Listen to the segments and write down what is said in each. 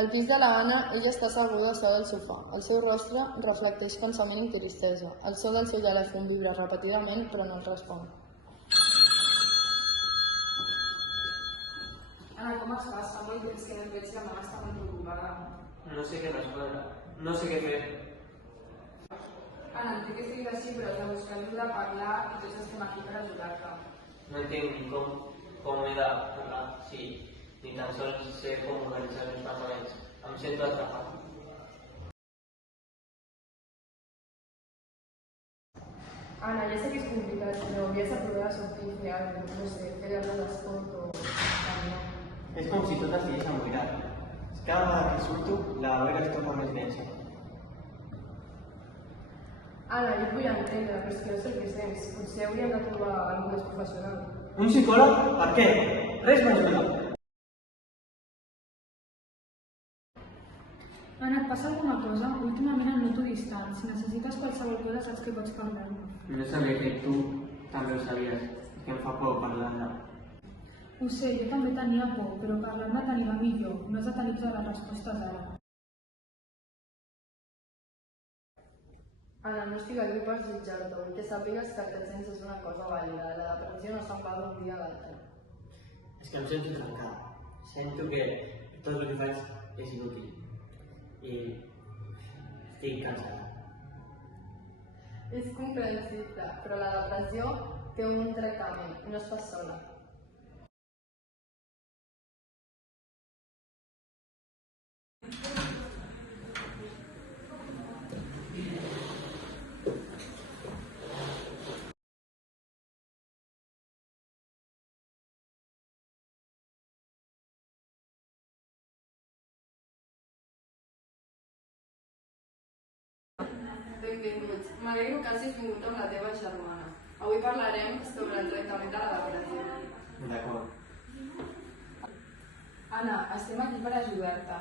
Al pis de l'Anna, ella està asseguda a sobre del sofà. El seu rostre reflecteix cansament i tristesa. El so del seu telèfon vibra repetidament, però no el respon. Anna, com estàs? Fa molt temps que no et veig i la mama està molt preocupada. No sé què respondre. No sé què fer. Anna, entenc que estiguis així, però has de buscar ajuda, parlar i tots estem aquí per ajudar-te. No entenc ni com he de parlar, sí, ni tan sols sé com organitzar els meus pensaments. Em sento atrapat. Anna, ja sé que és complicat, però hauries de provar a sortir i fer alguna cosa, no sé, fer alguna d'esport o caminar. És com si tot estigués emboirat. Cada vegada que surto, la vera es torna més densa. Anna, jo et vull entendre, però és que no sé el que sents. Potser hauríem de trobar algú més professional. Un psicòleg? Per què? Res m'ajuda. Anna, et passa alguna cosa? Últimament em noto distant. Si necessites qualsevol cosa, saps que pots parlar-me. No sabia que tu també ho sabies. Que em fa por parlar-ne. Ho sé, jo també tenia por, però parlar-ne t'anima millor. No has de tenir totes les respostes ara. Anna, no estic aquí per jutjar-te. Vull que sàpigues que el que sents és una cosa vàlida. La depressió no se'n va d'un dia a l'altre. És que em sento trencat. Sento que tot el que faig és inútil. I estic cansat. És comprensible, però la depressió té un tractament, no estàs sola. Benvinguts. M'alegro que hagis vingut amb la teva germana. Avui parlarem sobre el tractament de la depressió. D'acord. Anna, estem aquí per ajudar-te.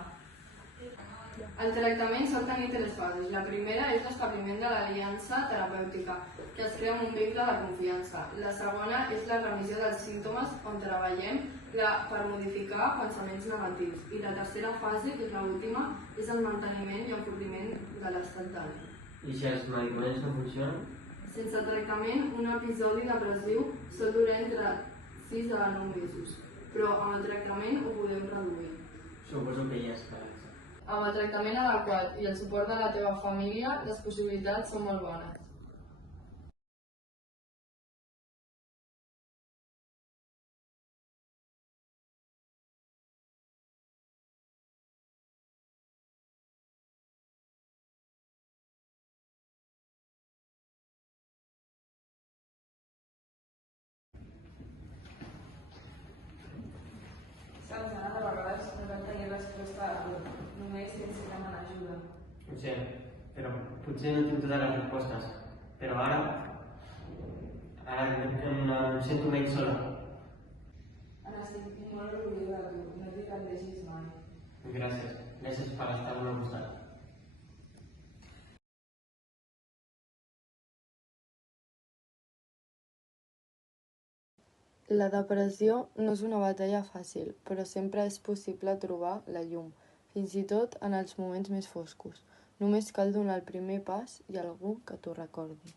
El tractament sol tenir tres fases. La primera és l'establiment de l'aliança terapèutica, que es crea amb un vincle de confiança. La segona és la remissió dels símptomes, on treballem per modificar pensaments negatius. I la tercera fase, que és l'última, és el manteniment i enfortiment de l'estat d'ànim. I si els medicaments no funcionen? Sense tractament, un episodi depressiu sol durar entre 6 a 9 mesos, però amb el tractament ho podem reduir. Suposo que ja és clar. Amb el tractament adequat i el suport de la teva família, les possibilitats són molt bones. Saps, Anna, de vegades no vam tenir resposta a tot. Només tens que demanar ajuda. Ho sé, però potser no tinc totes les respostes. Però ara em sento menys sola. Anna, estic molt orgullosa de tu. No et rendeixis mai. Gràcies. Gràcies per estar al meu costat. La depressió no és una batalla fàcil, però sempre és possible trobar la llum, fins i tot en els moments més foscos. Només cal donar el primer pas i algú que t'ho recordi.